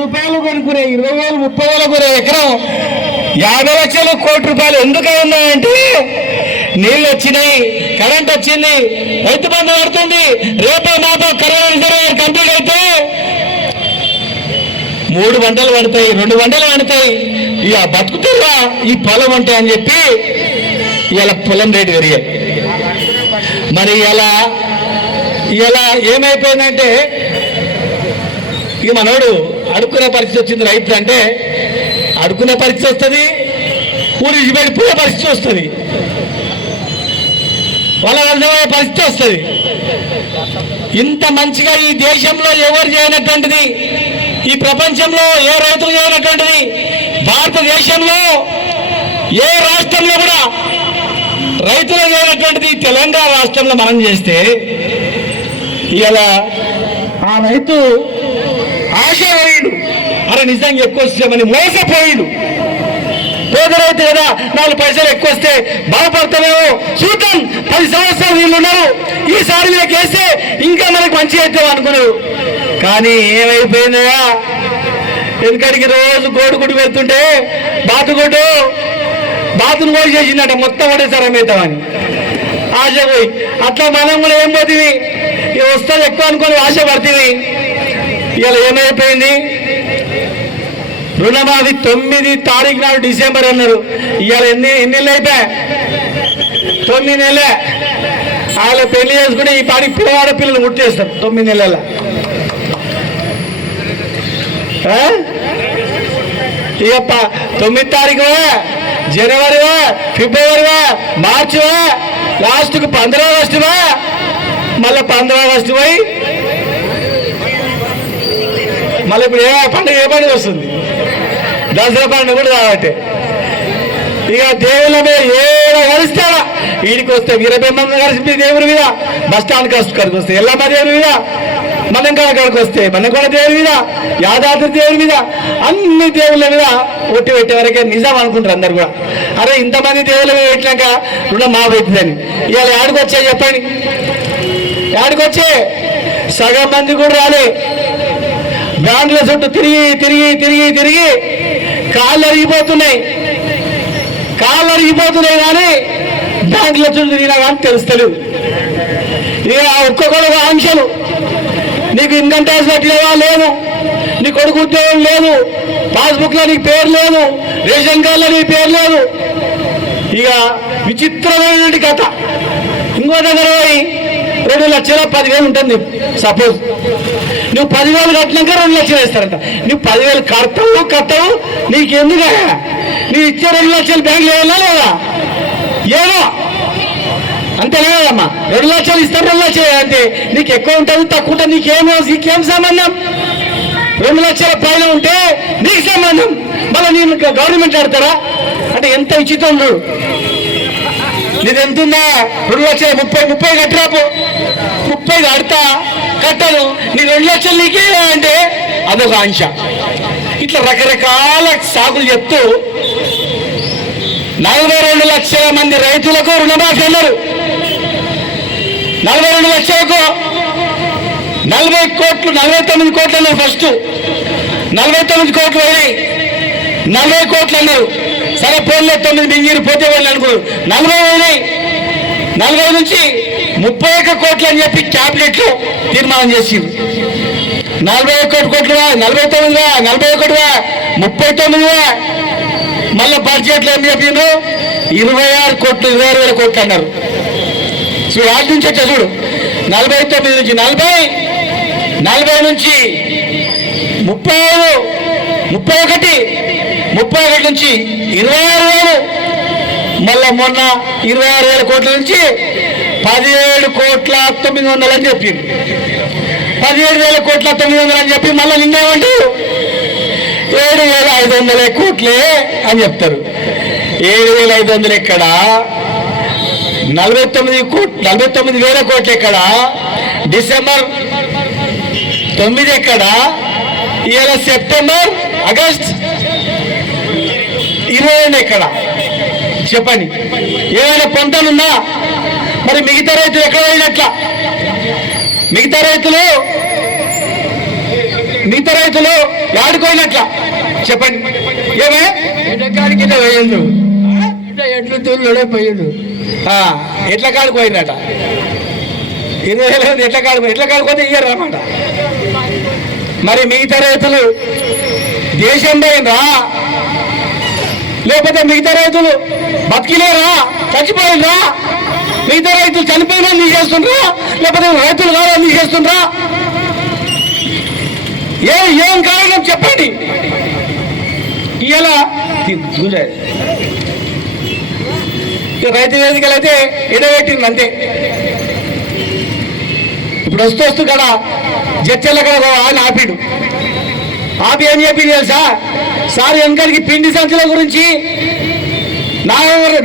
రూపాయలు కొనుక్కునే 20,000 30,000 కొనే ఎకరం 50 లక్షలు కోటి రూపాయలు ఎందుకు ఉన్నాయంటే నీళ్ళు వచ్చినాయి, కరెంట్ వచ్చింది, రైతు బంధు పడుతుంది. రేపో మాపో కరోనా రిజర్వాయర్ కంప్లీట్ అయితే 3 పంటలు పడతాయి, 2 పంటలు పడతాయి. ఇక బతుకుతుందా ఈ పొలం అంటే అని చెప్పి ఇలా పొలం రేటు పెరిగాయి. మరి ఇలా ఏమైపోయిందంటే ఇక మనోడు అడుక్కునే పరిస్థితి వచ్చింది. రైతు అంటే అడుక్కునే పరిస్థితి వస్తుంది, ఊరి విడిపోయే పరిస్థితి వస్తుంది, వాళ్ళ పరిస్థితి వస్తుంది. ఇంత మంచిగా ఈ దేశంలో ఎవరు చేయనటువంటిది, ఈ ప్రపంచంలో ఏ రైతులు చేయనటువంటిది, భారతదేశంలో ఏ రాష్ట్రంలో కూడా రైతులు చేయనటువంటిది తెలంగాణ రాష్ట్రంలో మనం చేస్తే ఇలా ఆ రైతు ఆశపోయిండు. అరే నిజంగా ఎక్కువ వస్తామని మోసపోయిండు. పేద రైతు కదా 4 పైసలు ఎక్కువ వస్తే బాగుపడతామేమో చూద్దాం, 10 సంవత్సరాలు వీళ్ళు ఉన్నారు, ఈసారి వీళ్ళకి వేస్తే ఇంకా మనకు మంచి అవుతాం అనుకున్నారు. కానీ ఏమైపోయిందా, ఎందుకడికి రోజు గోడుగుడ్డు వెళ్తుంటే బాతును కూడా చేసిందట, మొత్తం ఒకటేసారి అమ్మేద్దామని ఆశ పోయి. అట్లా మనం కూడా ఏం పోతుంది, వస్తుంది ఎక్కువ అనుకొని ఆశ పడుతుంది. ఇవాళ ఏమైపోయింది, రుణమాఫీ 9 తారీఖు నాడు డిసెంబర్ అన్నారు. ఇవాళ ఎన్ని నెలలు అయిపోయా, 9 నెలలే. వాళ్ళ పెళ్లి చేసుకుని ఈ పాడి పిల్లవాడ పిల్లలు ముట్టేస్తారు 9 నెలల. ఇక 9 తారీఖు, జనవరి, ఫిబ్రవరి, మార్చి, లాస్ట్కు 15 ఆగస్టు, మళ్ళీ 15 ఆగస్టు పోయి మళ్ళీ ఇప్పుడు ఏ పండుగ వస్తుంది, దసరా పండుగ కూడా కాబట్టి ఇక దేవుళ్ళ మీద ఏదో కలిస్తాడా. వీడికి వస్తే వీరబ్రహ్మం కలిసి దేవుడి మీద, బస్టాండ్ కాడికి వస్తే ఎల్లమ్మ దేవుడి మీద, మనంకాడ కాడికి వస్తే మనంకాడ దేవుడి మీద, యాదాద్రి దేవుడి మీద, అన్ని దేవుళ్ళ మీద ఒట్టి పెట్టే వరకే నిజం అనుకుంటారు అందరు కూడా. అరే ఇంతమంది దేవుళ్ళ మీద పెట్టినాక రుణం మాపోతుందని. ఇవాళ యాడికి వచ్చే చెప్పండి, యాడికి వచ్చే సగం మంది కూడా రాలే. బ్యాంకుల చుట్టూ తిరిగి కాళ్ళు అరిగిపోతున్నాయి కానీ బ్యాంకుల చుట్టూ తిరిగినా కానీ తెలుస్తలేదు. ఇక ఒక్కొక్కరు ఆంక్షలు, నీకు ఇన్కమ్ ట్యాక్స్ కట్టలేవా, లేదు, నీ కొడుకు ఉద్యోగం లేదు, పాస్బుక్లో నీకు పేరు లేదు, రేషన్ కార్డులో నీ పేరు లేదు. ఇక విచిత్రమైనటువంటి కథ. ఇంకో దగ్గర 2 లక్షల 10,000 ఉంటుంది. సపోజ్ నువ్వు 10,000 కట్టినాక 2 లక్షలు వేస్తారంట. నువ్వు 10,000 కట్టవు, నీకెందుకు నీ ఇచ్చే 2 లక్షలు బ్యాంకులో వేయాలా లేదా? ఏమో అంతేనే కదమ్మా, 2 లక్షలు ఇస్తారు, 2 లక్షలు అంటే నీకు ఎక్కువ ఉంటుంది తక్కువ ఉంటుంది, నీకేం సంబంధం? 2 లక్షల పైన ఉంటే నీకు సంబంధం. మళ్ళీ నేను గవర్నమెంట్ ఆడతారా అంటే ఎంత విచిత్రం చూడు. నీది ఎంతుందా, 2 లక్షల 30 కట్టరాపు, 30 కట్టను, నీ 2 లక్షలు నీకే అంటే అదొక ఆంక్ష. ఇట్లా రకరకాల సాకులు చెప్తూ 42 లక్షల మంది రైతులకు రుణమాఫీ అన్నారు. 42 లక్షలకు 49 కోట్లు అన్నారు. ఫస్ట్ 49 కోట్లు అయినాయి, 40 కోట్లు అన్నారు. సరే పోలే 9 మింగిరు పోతే వాళ్ళు అనుకున్నారు. 40 అయినాయి, 40 నుంచి 31 కోట్లు అని చెప్పి క్యాబినెట్ లో తీర్మానం చేసింది. 41 కోట్లుగా, 49గా, 41గా, 39గా. మళ్ళీ బడ్జెట్లో ఏం చెప్పిండ్రు, 26 కోట్లు, 26,000 కోట్లు అన్నారు. సో వాటి నుంచి వచ్చా చూడు, 49 నుంచి 40, 40 నుంచి 35, 31 నుంచి 26,000, మళ్ళా మొన్న 26,000 కోట్ల నుంచి 17,900,000 అని చెప్పింది. 17,900,000 అని చెప్పి మళ్ళీ నిన్నేమంటారు, 7,500 కోట్లే అని చెప్తారు. 7,500 ఎక్కడ, 49,000 కోట్లు ఎక్కడ, డిసెంబర్ 9 ఎక్కడ, ఇవాళ సెప్టెంబర్, ఆగస్ట్ 20 ఎక్కడ చెప్పండి? ఏమైనా పొంతనుందా? మరి మిగతా రైతులు ఎక్కడ పోయినట్లా? మిగతా రైతులు యాడికి పోయినట్లా చెప్పండి. ఏమే ఎడ్లకాడికి ఇట్లా పోయిండు, ఇట్లా ఎట్లు తూర్లు పోయిండు. ఎట్ల కాడికి పోయిందట. 20,000 ఎట్ల కాడిపోతే ఇయ్యారు అన్నమాట. మరి మిగతా రైతులు దేశం పోయినరా, లేకపోతే మిగతా రైతులు బతికిలేరా, చచ్చిపోయినరా? మిగతా రైతులు చనిపోయినా తీసేస్తుండ్రా, లేకపోతే రైతులు కావాలని తీసేస్తుండ్రా? ఏం కారణం చెప్పండి. ఇలా రైతు వేదికలు అయితే ఎడబెట్టింది అంతే. ఇప్పుడు వస్తూ కదా జడ్చెల్ల కదా ఆయన ఆపిడు. ఆపి ఏం చెప్పింది తెలుసా? సార్ వెనకడికి పిండి సంచుల గురించి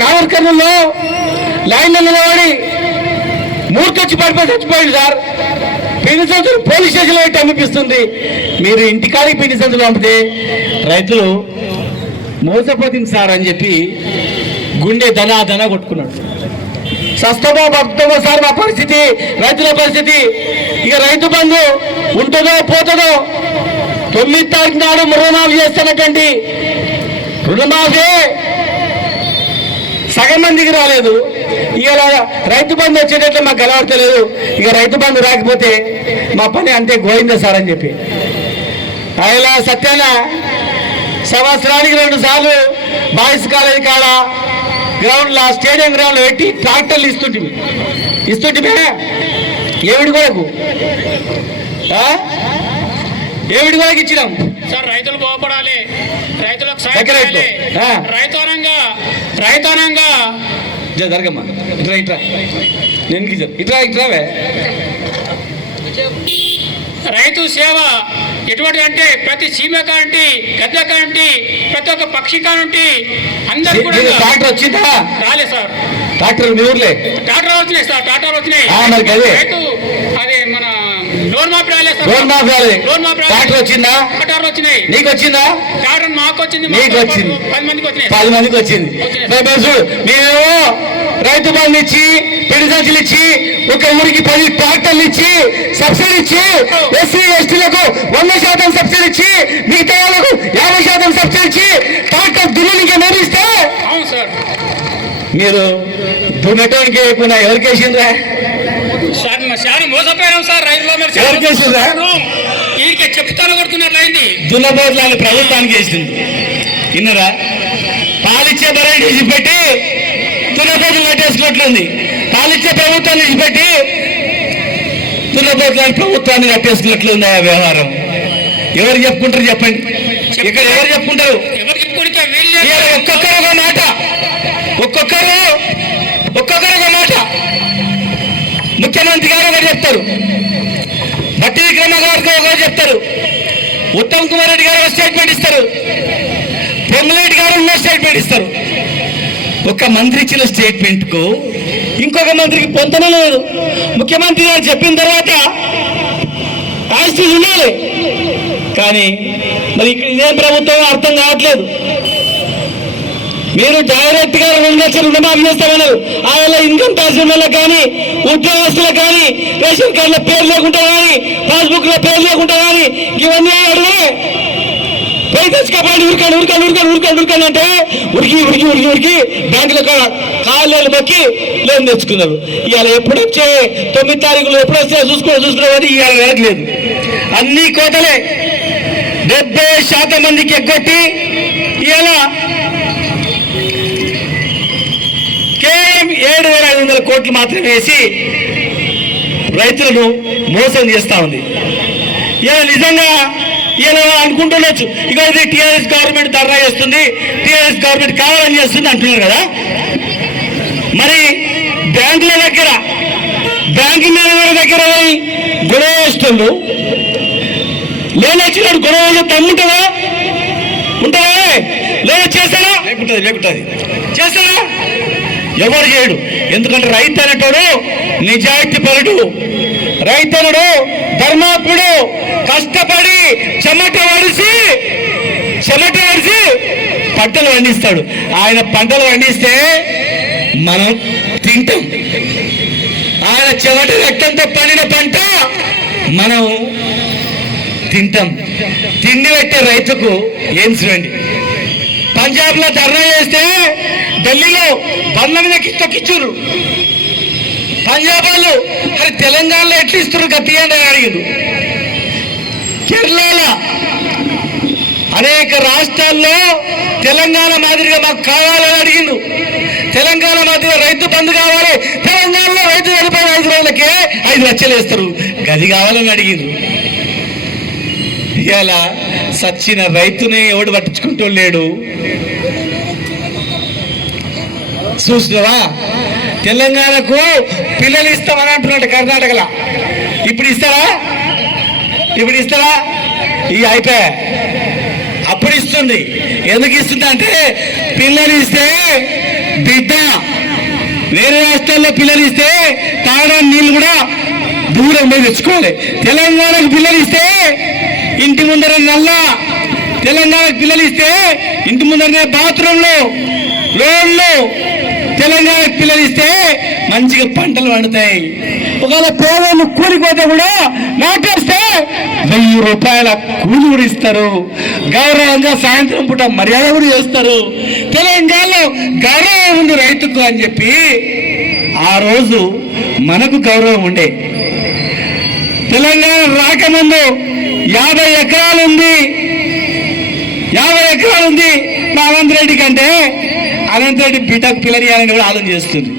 నాగర్కర్నూల్లో లైన్లో నిలబడి మూర్ఖొచ్చి పడిపోయి చచ్చిపోయింది సార్. పిండి సంచులు పోలీస్ స్టేషన్లో పెట్టి అనిపిస్తుంది. మీరు ఇంటికాడికి పిండి సంచులు పంపితే రైతులు మోసపోతుంది సార్ అని చెప్పి గుండె ధనా కొట్టుకున్నాడు. సస్తమో భక్తమో సార్ మా పరిస్థితి, రైతుల పరిస్థితి. ఇక రైతు బంధు ఉంటుందో పోతుందో. 9 తారీఖు నాడు రుణమాఫీ చేస్తున్నటువంటి రుణమాఫీ సగం మందికి రాలేదు. ఇవాళ రైతు బంధు వచ్చేటట్లు మాకు గెలవడతలేదు. ఇక రైతు బంధు రాకపోతే మా పని అంతే గోయిందా సార్ అని చెప్పి ఆయన సత్యాన సంవత్సరానికి 2 సార్లు బాయ్స్ కాలేజీ కాడ గ్రౌండ్లో, స్టేడియం గ్రౌండ్లో పెట్టి ట్రాక్టర్లు ఇస్తుంటే ఏమిడి కొరకు ఇచ్చినాం సార్. రైతులు బాగుపడాలి, రైతులకు సహాయపడాలి. రైతానంగా జరగమ్మా ఇట్రా నేను ఇట్రావే. రైతు సేవ ఎటువంటి అంటే ప్రతి చీమ కాంటి, గద్ద కాంటి, ప్రతి ఒక్క పక్షి కాంటి అందరూ కూడా. ట్రాక్టర్ వచ్చిందా? రాలేదు సార్. ట్రాక్టర్ మీ ఊర్లే ట్రాక్టర్ వచ్చినాయి సార్, ట్రాక్టర్ వచ్చినాయి. రైతు అది మన లోన్ మాఫీ రాలేదు సార్. లోన్ మాఫీ ట్రాక్టర్ వచ్చిందా? ట్రాక్టర్ వచ్చినాయి. నీకు వచ్చిందా? ట్రాక్టర్ మాకు వచ్చింది, నీకు వచ్చింది, 10 మందికి వచ్చినాయి. 10 మందికి వచ్చింది. చూడు, మేమేమో రైతు బంధు ఇచ్చి, పిండి సంచులు ఇచ్చి, ఒక ఊరికి 10 ట్రాక్టర్లు ఇచ్చి, సబ్సిడీ ఇచ్చి, ఎస్సీ ఎస్టీలకు 100% సబ్సిడీ ఇచ్చి, మిగతా వాళ్ళకు 50% సబ్సిడీ ఇచ్చి ట్రాక్టర్ దున్నునికి నిర్మిస్తే అవును సార్. మీరు దున్నటానికి వేయకుండా ఎవరికి వేసిండ్రా? మోసపోయాం సార్. రైతులో ఎవరికి వేసిండ్రా? వీరికి చెప్తాను కొడుతున్నట్లయింది. దున్నపోతులని ప్రభుత్వానికి వేసింది. విన్నరా? పాలిచ్చే బరే విడిచిపెట్టి దున్నపోతులు కట్టేసుకున్నట్లుంది. పాలిచ్చే ప్రభుత్వాన్ని విడిచిపెట్టి దున్నపోతులని ప్రభుత్వాన్ని కట్టేసుకున్నట్లుంది ఆ వ్యవహారం. ఎవరు చెప్పుకుంటారు చెప్పండి? ఇక్కడ ఎవరు చెప్పుకుంటారు? ఒక్కొక్కరు ఒక మాట, ఒక్కొక్కరు ఒక మాట. ముఖ్యమంత్రి గారు ఒకటి చెప్తారు, భట్టి విక్రమ గారు ఒకటి చెప్తారు, ఉత్తమ్ కుమార్ రెడ్డి గారు ఒక స్టేట్మెంట్ ఇస్తారు, పొంగులేటి గారు ఉన్న స్టేట్మెంట్ ఇస్తారు. ఒక మంత్రి ఇచ్చిన స్టేట్మెంట్ కు ఇంకొక మంత్రికి పొంతనే లేదు. ముఖ్యమంత్రి గారు చెప్పిన తర్వాత ఆస్తి ఉండాలి, కానీ మరి ఇక్కడ ఇదేం ప్రభుత్వం అర్థం కావట్లేదు. మీరు డైరెక్ట్ గా 2 లక్షలు రుణమాఫీ చేస్తామన్నారు. ఆయన ఇన్కమ్ ట్యాక్స్ వాళ్ళకి కానీ, ఉద్యోగస్తులకు కానీ, రేషన్ కార్డులో పేరు లేకుండా కానీ, పాస్బుక్ లో పేరు లేకుండా కానీ ఇవన్నీ అడిగే పోయి తెచ్చుకోవాలి. ఉరకండి అంటే ఉరికి బ్యాంకులో కాళ్ళు మొక్కి లోన్ తెచ్చుకున్నారు. ఇవాళ ఎప్పుడు వచ్చే 9 తారీఖులో ఎప్పుడు వస్తే చూసుకునేవారు ఇవాళ వెళ్ళట్లేదు. అన్ని కోతలే. 70% మందికి ఎగ్గొట్టి ఇవాళ కేవలం 7,500 కోట్లు మాత్రమే వేసి రైతులను మోసం చేస్తా ఉంది. ఇలా నిజంగా ఇలా అనుకుంటుండొచ్చు, ఇక ఇది టీఆర్ఎస్ గవర్నమెంట్ ధర్నా చేస్తుంది, టీఆర్ఎస్ గవర్నమెంట్ కావాలని చేస్తుంది అంటున్నారు కదా. మరి బ్యాంకుల దగ్గర, బ్యాంకింగ్ మేనేజర్ దగ్గర గొడవ వేస్తుండ్రు. లోన్ వచ్చినాడు గొడవ తమ్ముంటుందా? ఉంటుందా? లోన్ చేస్తాడా? లేకుంటుంది. చేస్తాడా? ఎవరు చేయడు. ఎందుకంటే రైతు అనేటోడు నిజాయితీ పరుడు, రైతనుడు ధర్మాత్ముడు, కష్టపడి చెమట వడిసి పంటలు పండిస్తాడు. ఆయన పంటలు పండిస్తే మనం తింటాం. ఆయన చెమట రక్తంతో పండిన పంట మనం తింటాం. తిండి పెట్టే రైతుకు ఏం చూడండి, పంజాబ్లో ధర్నా చేస్తే ఢిల్లీలో బండ్ల మీద కిచ్చురు. పంజాబ్ వాళ్ళు అరే తెలంగాణలో ఎట్లా ఇస్తారు గట్టిగా అని అడిగిండు. కేరళలో అనేక రాష్ట్రాల్లో తెలంగాణ మాదిరిగా మాకు కావాలని అడిగిండు. తెలంగాణ మాదిరిగా రైతు బంధు కావాలి, తెలంగాణలో రైతు చనిపోయిన 5 రోజులకే 5 లక్షలు వేస్తారు, గది కావాలని అడిగిండ్రు. ఇలా సచ్చిన రైతుని ఎవడు పట్టించుకుంటూ లేడు. చూసినవా, తెలంగాణకు పిల్లలు ఇస్తామని అంటున్నాడు కర్ణాటకలో. ఇప్పుడు ఇస్తారా? ఇవి అయిపోయా. అప్పుడు ఇస్తుంది. ఎందుకు ఇస్తుంది అంటే పిల్లలు ఇస్తే బిడ్డ వేరే రాష్ట్రాల్లో పిల్లలు ఇస్తే తాగడానికి నీళ్ళు కూడా దూరం పోయి తెచ్చుకోవాలి. తెలంగాణకు పిల్లలు ఇస్తే ఇంటి ముందర నల్లా, తెలంగాణకు పిల్లలు ఇస్తే ఇంటి ముందరనే బాత్రూంలో రోడ్లు, తెలంగాణకు పిల్లలు ఇస్తే మంచిగా పంటలు పండుతాయి. ఒకవేళ పేదలు కూలిపోతే కూడా నాటేస్తే 1000 రూపాయల కూలి కూడా ఇస్తారు. గౌరవంగా సాయంత్రం పూట మర్యాద కూడా చేస్తారు. తెలంగాణలో గౌరవం ఉంది రైతుకు అని చెప్పి ఆ రోజు మనకు గౌరవం ఉండే. తెలంగాణ రాకముందు 50 ఎకరాలు ఉంది. 50 ఎకరాలు ఉంది మా అనంత్ రెడ్డి కంటే. అనంత్ రెడ్డి బిడ్డకు పిల్లనియాలని కూడా ఆలోచన చేస్తుంది.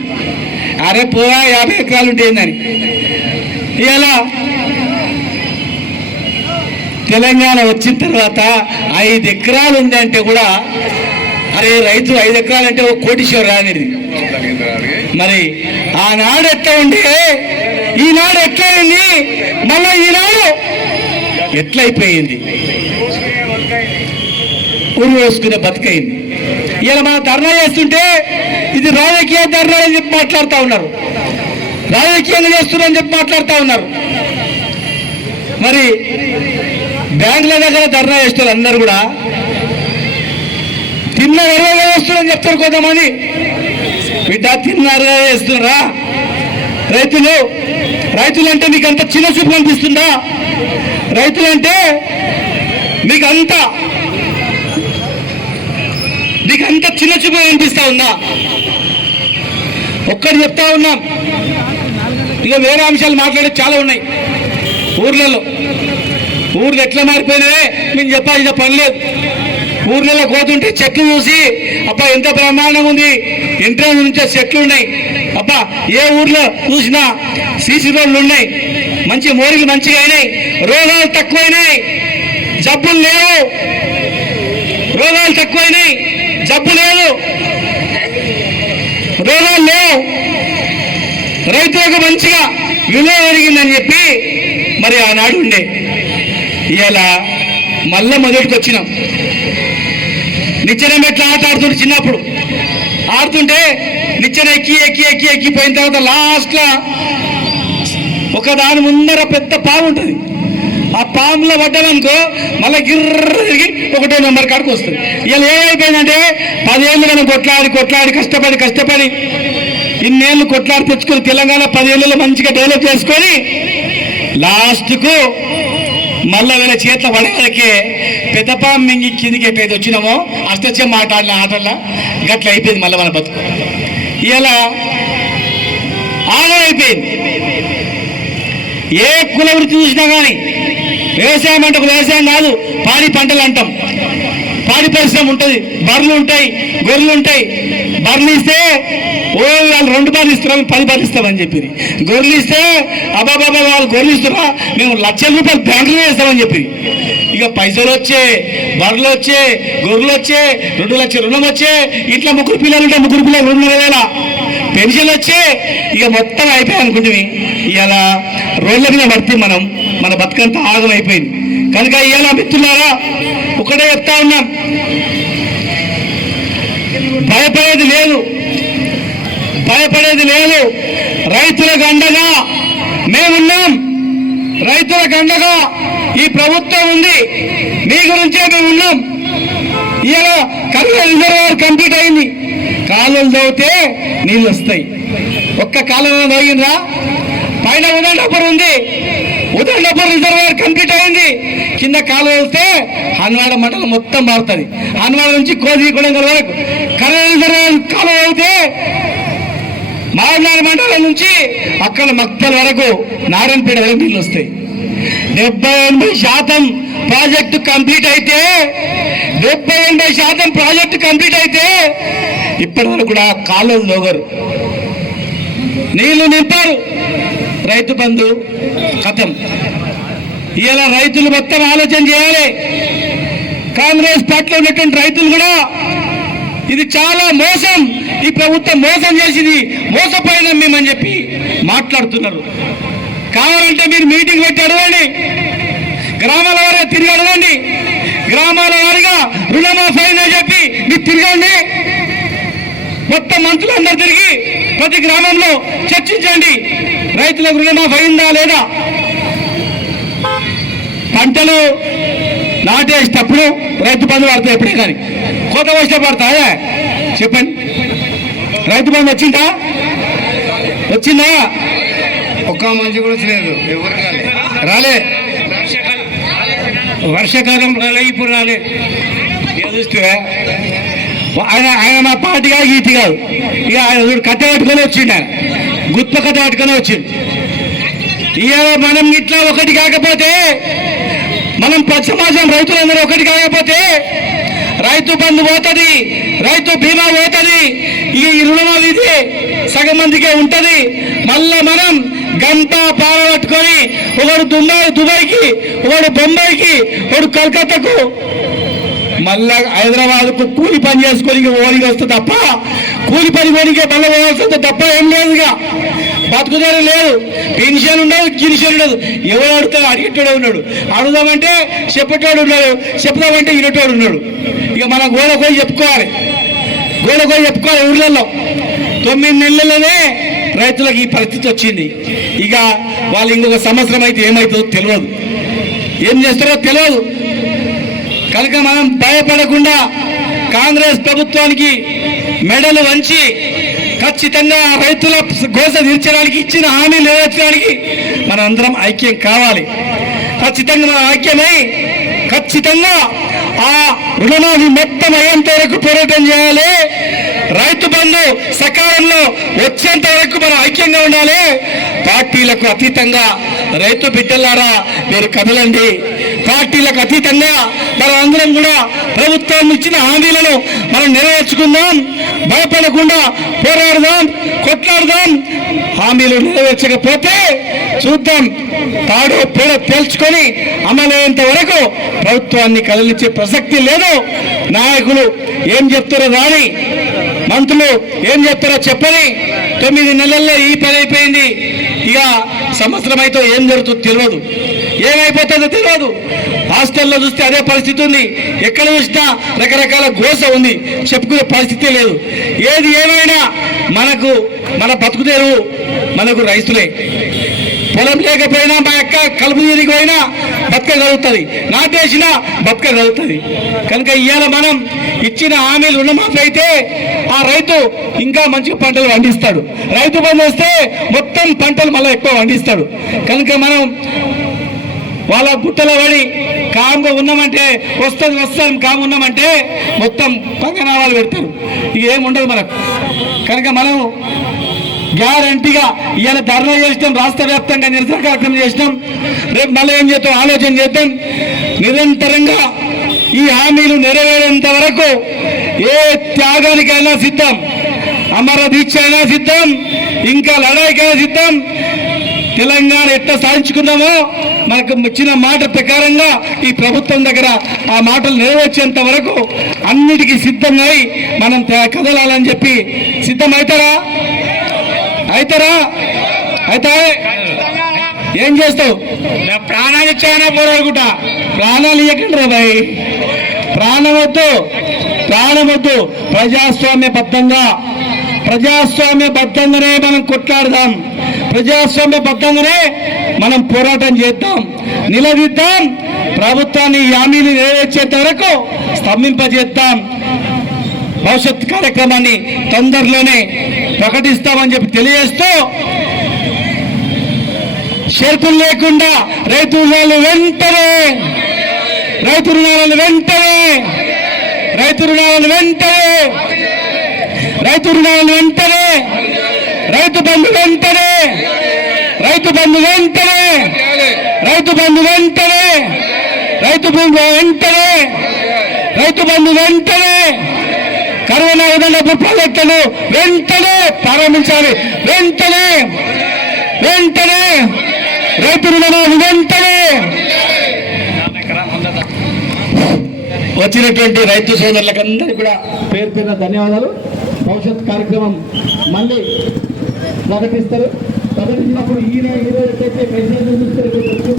అరే పోవా 50 ఎకరాలు ఉంటేందని. ఇలా తెలంగాణ వచ్చిన తర్వాత 5 ఎకరాలు ఉంది అంటే కూడా అరే రైతు 5 ఎకరాలు అంటే ఒక కోటీశ్వరు అనేది. మరి ఆనాడు ఎట్లా ఉండే, ఈనాడు ఎట్లా అయింది, మళ్ళీ ఈనాడు ఎట్లయిపోయింది, ఉరి వేసుకునే బతికైంది. ఇలా మనం ధర్నా చేస్తుంటే ఇది రాజకీయ ధర్నా అని చెప్పి మాట్లాడుతూ ఉన్నారు, రాజకీయంగా చేస్తున్నారని చెప్పి మాట్లాడుతూ ఉన్నారు. మరి బ్యాంకుల దగ్గర ధర్నా చేస్తారు అందరు కూడా తిన్నగా చేస్తున్నారని చెప్తారు కొంతమంది. బిడ్డ తిన్నారుగా చేస్తున్నారా? రైతులంటే మీకు అంత చిన్న చూపు అనిపిస్తుందా? రైతులంటే మీకు అంత చిన్న చూపు అనిపిస్తా ఉందా? ఒక్కటి చెప్తా ఉన్నాం. ఇక వేరే అంశాలు మాట్లాడే చాలా ఉన్నాయి. ఊర్లు ఎట్లా మారిపోయినాయే మేము చెప్పాల్సిన పని లేదు. ఊర్లలో పోతుంటే చెట్లు చూసి అబ్బా ఎంత బ్రహ్మాండంగా ఉంది, ఎంట్రన్స్ నుంచే చెట్లు ఉన్నాయి. అబ్బా ఏ ఊర్లో చూసినా సీసీ రోడ్లు ఉన్నాయి, మంచి మోరీలు మంచిగా అయినాయి, రోగాలు తక్కువైనాయి, జబ్బులు లేవు, రోగాలు తక్కువైనాయి, జబ్బు లేదు, రోగాలు లేవు, రైతులకు మంచిగా విలువ పెరిగిందని చెప్పి మరి ఆనాడు ఉండే. ఇలా మళ్ళా మొదటికి వచ్చినాం. నిచ్చెన మెట్ల ఆట ఆడుతుంటే చిన్నప్పుడు ఆడుతుంటే నిచ్చెన ఎక్కిపోయిన తర్వాత లాస్ట్లో ఒక దాని ముందర పెద్ద పాము ఉంటుంది. ఆ పాములో పడ్డామనుకో మళ్ళీ గిర్ర తిరిగి 1వ నెంబర్ కాడికి వస్తుంది. ఇలా ఏమైపోయిందంటే 10 ఏళ్ళు మనం కొట్లాడి కష్టపడి ఇన్నేళ్ళు కొట్లాడి తెచ్చుకొని తెలంగాణ 10 ఏళ్ళలో మంచిగా డెవలప్ చేసుకొని లాస్ట్కు మళ్ళా వీళ్ళ చేతిలో పడేళ్ళకే పెద్ద పాము మింగి కిందికి ఎప్పుడైతే వచ్చినామో అష్టచ్చం ఆటల ఆటల్లో గట్ల అయిపోయింది మళ్ళీ మన బతుకు. ఇలా ఆగమైపోయింది. ఏ కుల వృత్తి చూసినా కానీ వ్యవసాయం అంటే వ్యవసాయం కాదు, పాడి పంటలు అంటాం. పాడి పరిశ్రమ ఉంటుంది, బర్రెలు ఉంటాయి, గొర్రెలు ఉంటాయి. బర్రెలు ఇస్తే వాళ్ళు 2 బర్రెలు ఇస్తున్నాం, 10 బర్రెలు ఇస్తామని చెప్పింది. గొర్రెలు ఇస్తే అబ్బాబాబా వాళ్ళు గొర్రెలు ఇస్తున్నా మేము లక్షల రూపాయలు బ్యాంకులో వేస్తామని చెప్పింది. ఇక పైసలు వచ్చే, బర్రెలు వచ్చే, గొర్రెలు వచ్చే, 2 లక్షల రుణం వచ్చే, ఇట్లా 3 పిల్లలు ఉంటే 3 పిల్లలు 2,500 పెన్షన్ వచ్చే, ఇక మొత్తం అయిపోయాయి అనుకుంటుంది. ఇలా రోడ్ల మీద పడితే మన బతుకంతా ఆగం అయిపోయింది. కనుక ఇలా మిత్రులారా ఒకటే చెప్తా ఉన్నాం, భయపడేది లేదు. రైతులకు అండగా మేమున్నాం, రైతులకు అండగా ఈ ప్రభుత్వం ఉంది, మీ గురించే మేమున్నాం. ఇలా కర్నూలు రిజర్వాయర్ కంప్లీట్ అయింది. కాలువలు తవ్వితే నీళ్ళు వస్తాయి. ఒక్క కాలువ తవ్విందా? పైన ఉదండపురం ఉంది, ఉదయపూర్ రిజర్వాయర్ కంప్లీట్ అయింది. కింద కాలువ వస్తే హన్వాడ మండలం మొత్తం మారుతుంది. హన్వాడ నుంచి కోజిగూడెం వరకు కర్ర రిజర్వాయర్ కాలువ అయితే మామిడాల మండలం నుంచి అక్కడ మక్తల వరకు నారాయణపేట వరకు నీళ్ళు వస్తాయి. 70-80% ప్రాజెక్టు కంప్లీట్ అయితే 70-80% ప్రాజెక్టు కంప్లీట్ అయితే ఇప్పటి వరకు కూడా కాలువలు లోగరు, నీళ్లు నింపారు. రైతు బంధు కథం. ఇలా రైతులు మొత్తం ఆలోచన చేయాలి. కాంగ్రెస్ పార్టీలో ఉన్నటువంటి రైతులు కూడా ఇది చాలా మోసం, ఈ ప్రభుత్వం మోసం చేసింది, మోసపోయినాం మేమని చెప్పి మాట్లాడుతున్నారు. కావాలంటే మీరు మీటింగ్ పెట్టి అడగండి, గ్రామాల వారిగా తిరిగి అడగండి, గ్రామాల వారిగా రుణమాఫీ అని చెప్పి మీరు తిరగండి. మొత్తం మంత్రులందరూ తిరిగి ప్రతి గ్రామంలో చర్చించండి, రైతులకు రుణమాఫీ అయిందా లేదా. పంటలు నాటేసేటప్పుడు రైతు బంధు పడతాయి, ఎప్పుడే కానీ కోత వస్తే పడతాయా చెప్పండి. రైతు బంధు వచ్చిందా? ఒక్క మంచి కూడా వచ్చిలేదు, రాలే. వర్షాకాలం రాలే, ఇప్పుడు రాలే. చూస్తే ఆయన మా పార్టీ కాదు, గీతి కాదు. ఇక ఆయన కట్ట పట్టుకొని వచ్చిండు, ఆయన గుత్త కట్ట పట్టుకొని వచ్చిండు. ఇక మనం ఇట్లా ఒకటి కాకపోతే, మనం సమాజం రైతులందరూ ఒకటి కాకపోతే రైతు బంధు పోతుంది, రైతు బీమా పోతుంది, ఈ రుణమాఫీ ఇది సగం మందికే ఉంటుంది. మళ్ళా మనం గంట పాల పట్టుకొని ఒకడు దుబాయ్కి, ఒకడు బొంబాయికి, ఒకడు కలకత్తాకు, మళ్ళా హైదరాబాద్కు కూలి పని చేసుకొని ఓడికి వస్తుంది తప్ప, కూలి పని ఓడికే మళ్ళీ పోవాల్సి తప్ప ఏం లేదు. ఇక బతుకుదారు లేదు, పెన్షన్ ఉండదు, గిన్షన్ ఉండదు. ఎవరు అడుగుతాడు? అడిగేటోడు ఉన్నాడు, అడుగుదామంటే చెప్పేటోడు ఉన్నాడు, చెప్దామంటే వినేటోడు ఉన్నాడు. ఇక మనం గోడ పోయి చెప్పుకోవాలి, ఊళ్ళల్లో. 9 నెలలనే రైతులకు ఈ పరిస్థితి వచ్చింది. ఇక వాళ్ళు ఇంకొక సంవత్సరం అయితే ఏమవుతుందో తెలియదు, ఏం చేస్తారో తెలియదు. కనుక మనం భయపడకుండా కాంగ్రెస్ ప్రభుత్వానికి మెడలు వంచి ఖచ్చితంగా రైతుల గోస తీర్చడానికి, ఇచ్చిన హామీ నెరవేర్చడానికి మనం అందరం ఐక్యం కావాలి. ఖచ్చితంగా మనం ఐక్యమై ఖచ్చితంగా ఆ రుణమాఫీ మొత్తం అయ్యేంత వరకు పోరాటం చేయాలి. రైతు బంధు సకాలంలో వచ్చేంత వరకు మనం ఐక్యంగా ఉండాలి. పార్టీలకు అతీతంగా రైతు బిడ్డలారా మీరు కదలండి. పార్టీలకు అతీతంగా మనం అందరం కూడా ప్రభుత్వం ఇచ్చిన హామీలను మనం నెరవేర్చుకుందాం. భయపడకుండా పోరాడదాం, కొట్లాడదాం. హామీలు నెరవేర్చకపోతే చూద్దాం, తాడు పేడ తేల్చుకొని అమలయ్యేంత వరకు ప్రభుత్వాన్ని కదిలించే ప్రసక్తి లేదు. నాయకులు ఏం చెప్తారో రాని, మంత్రులు ఏం చెప్తారో చెప్పని. 9 నెలల్లో ఈ పని అయిపోయింది. ఇక సంవత్సరం అయితే ఏం జరుగుతుందో తెలియదు, ఏమైపోతుందో తెలియదు. హాస్టల్లో చూస్తే అదే పరిస్థితి ఉంది, ఎక్కడ చూసినా రకరకాల గోస ఉంది, చెప్పుకునే పరిస్థితి లేదు. ఏది ఏమైనా మన బతుకుదేరు మనకు రైతులే. పొలం లేకపోయినా మా యొక్క కలుపు నీరికి పోయినా బతకగలుగుతుంది, నాటేసినా బతకగలుగుతుంది. కనుక ఇవాళ మనం ఇచ్చిన హామీలు రుణమాఫీ అయితే ఆ రైతు ఇంకా మంచి పంటలు పండిస్తాడు. రైతు బంధు వస్తే మొత్తం పంటలు మళ్ళీ ఎక్కువ పండిస్తాడు. కనుక మనం వాళ్ళ గుట్టలో పడి కామ్గా ఉన్నామంటే వస్తాం, కాము ఉన్నామంటే మొత్తం పంగనామాలు పెడతారు, ఇక ఏముండదు మనకు. కనుక మనం గ్యారంటీగా ఇవాళ ధర్నా చేసినాం, రాష్ట్ర వ్యాప్తంగా నిరసన కార్యక్రమం చేసినాం. రేపు మళ్ళీ ఏం చేద్దాం ఆలోచన చేద్దాం. నిరంతరంగా ఈ హామీలు నెరవేరేంత వరకు ఏ త్యాగానికైనా సిద్ధం, అమర దీక్ష అయినా సిద్ధం, ఇంకా లడాయికైనా సిద్ధం. తెలంగాణ ఎట్లా సాధించుకున్నామో మనకు ఇచ్చిన మాట ప్రకారంగా ఈ ప్రభుత్వం దగ్గర ఆ మాటలు నెరవేర్చేంత వరకు అన్నిటికీ సిద్ధమై మనం కదలాలని చెప్పి సిద్ధమవుతారా? అయితే ఏం చేస్తావు? ప్రాణాలు ఇచ్చాయనా పోరాడుకుంటా. ప్రాణాలు ఇవ్వకండి రా భాయ్, ప్రాణం వద్దు. ప్రజాస్వామ్యబద్ధంగానే మనం కొట్లాడదాం, ప్రజాస్వామ్యబద్ధంగానే మనం పోరాటం చేద్దాం, నిలదీద్దాం. ప్రభుత్వాన్ని హామీలు నెరవేర్చేంత వరకు స్తంభింపజేద్దాం. భవిష్యత్ కార్యక్రమాన్ని తొందరలోనే ప్రకటిస్తామని చెప్పి తెలియజేస్తూ షరతులు లేకుండా రైతు రుణాలు వెంటనే రైతు రుణాలను వెంటనే రైతు రుణాలను వెంటనే రైతు రుణాలను వెంటనే రైతు బంధు వెంటనే రైతు బంధు వెంటనే రైతు బంధు వెంటనే రైతు బంధు వెంటనే రైతు బంధు వెంటనే కరోనా విధానపు ప్రాజెక్టులు వెంటనే ప్రారంభించాలి వెంటనే వెంటనే రైతు రుణాలు వెంటనే వచ్చినటువంటి రైతు సోదరులకందరికీ కూడా పేరు పేరున ధన్యవాదాలు. భవిష్యత్ కార్యక్రమం మళ్ళీ ప్రకటిస్తారు. ప్రకటించినప్పుడు ఈయన ఈరోజు మెసేజ్ చూస్తారు.